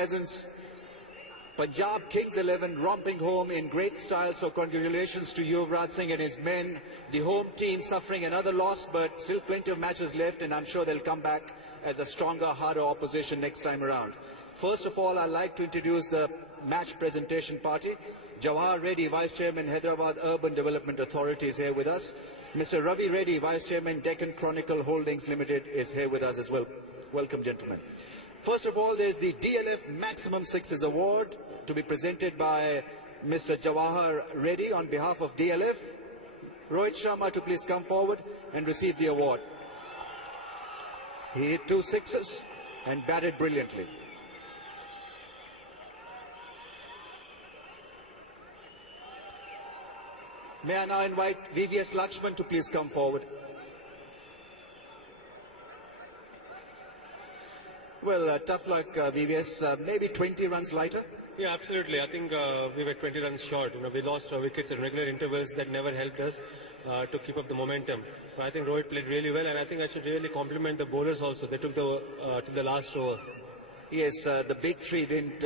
presence. Punjab Kings 11 romping home in great style, so congratulations to Yuvraj Singh and his men. The home team suffering another loss, but still plenty of matches left, and I'm sure they'll come back as a stronger, harder opposition next time around. First of all, I'd like to introduce the match presentation party. Jawahar Reddy, Vice Chairman, Hyderabad Urban Development Authority, is here with us. Mr. Ravi Reddy, Vice Chairman, Deccan Chronicle Holdings Limited, is here with us as well. Welcome, gentlemen. First of all, there's the DLF Maximum Sixes Award to be presented by Mr. Jawahar Reddy on behalf of DLF. Rohit Sharma to please come forward and receive the award. He hit 2 sixes and batted brilliantly. May I now invite VVS Lakshman to please come forward. Well, tough luck, VVS. Maybe 20 runs lighter? Yeah, absolutely. I think we were 20 runs short. We lost wickets at regular intervals that never helped us to keep up the momentum. But I think Rohit played really well, and I think I should really compliment the bowlers also. They took the to the last over. Yes, the big three didn't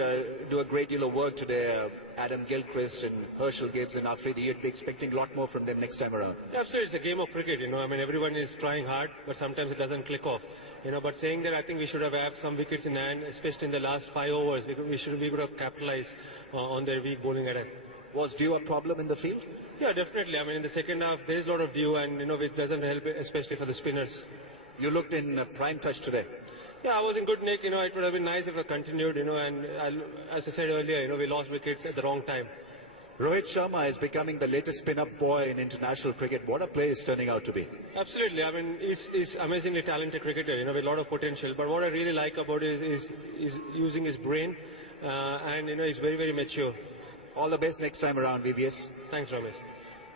do a great deal of work today. Adam Gilchrist and Herschel Gibbs and Afridi. You'd be expecting a lot more from them next time around. Yeah, absolutely. It's a game of cricket, I mean, everyone is trying hard, but sometimes it doesn't click off. But saying that, I think we should have had some wickets in hand, especially in the last 5 overs, because we could have capitalized on their weak bowling attack. Was dew a problem in the field? Yeah, definitely. I mean, in the second half, there is a lot of dew, and, which doesn't help, especially for the spinners. You looked in prime touch today. Yeah, I was in good nick. It would have been nice if it continued, and as I said earlier, we lost wickets at the wrong time. Rohit Sharma is becoming the latest spin-up boy in international cricket. What a player he's turning out to be. Absolutely. I mean, he's amazingly talented cricketer, with a lot of potential. But what I really like about it is using his brain, and, he's very, very mature. All the best next time around, VVS. Thanks, Ramesh.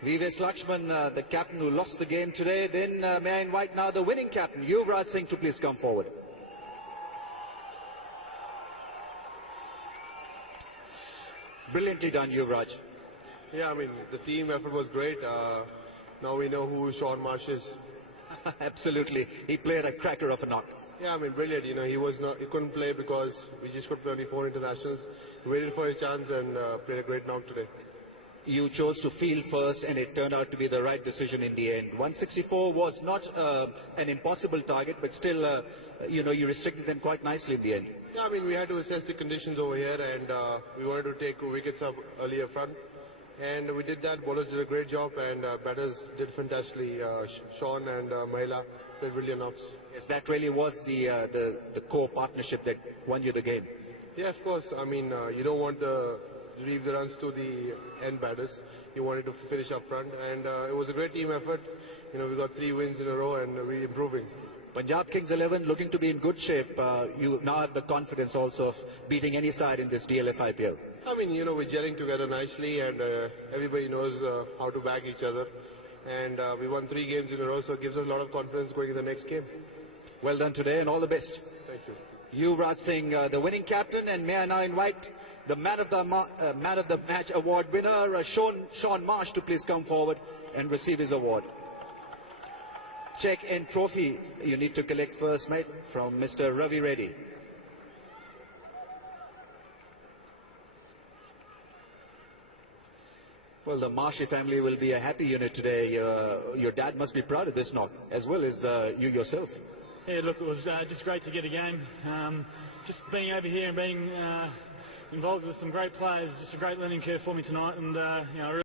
VVS Lakshman, the captain who lost the game today. Then may I invite now the winning captain, Yuvraj Singh, to please come forward. Brilliantly done, Yuvraj. Yeah, I mean, the team effort was great. Now we know who Shaun Marsh is. Absolutely. He played a cracker of a knock. Yeah, I mean, brilliant. He couldn't play because we just could play only 4 internationals. He waited for his chance and played a great knock today. You chose to field first, and it turned out to be the right decision in the end. 164 was not an impossible target, but still, you restricted them quite nicely in the end. Yeah, I mean, we had to assess the conditions over here, and we wanted to take wickets up earlier front. And we did that. Bowlers did a great job, and batters did fantastically. Shaun and Mahela played brilliant knocks. Yes, that really was the core partnership that won you the game. Yeah, of course. I mean, you don't want to leave the runs to the end batters. You wanted to finish up front, and it was a great team effort. We got 3 wins in a row, and we're improving. Punjab Kings 11 looking to be in good shape. You now have the confidence also of beating any side in this DLF IPL. I mean, we're gelling together nicely, and everybody knows how to back each other. And we won 3 games in a row, so it gives us a lot of confidence going in the next game. Well done today, and all the best. Thank you. Yuvraj Singh, the winning captain, and may I now invite the man of the match award winner, Shaun Marsh, to please come forward and receive his award. Check and trophy you need to collect first, mate, from Mr. Ravi Reddy. Well, the Marshy family will be a happy unit today. Your dad must be proud of this knock, as well as you yourself. Yeah, look, it was just great to get a game. Just being over here and being involved with some great players, just a great learning curve for me tonight, and I really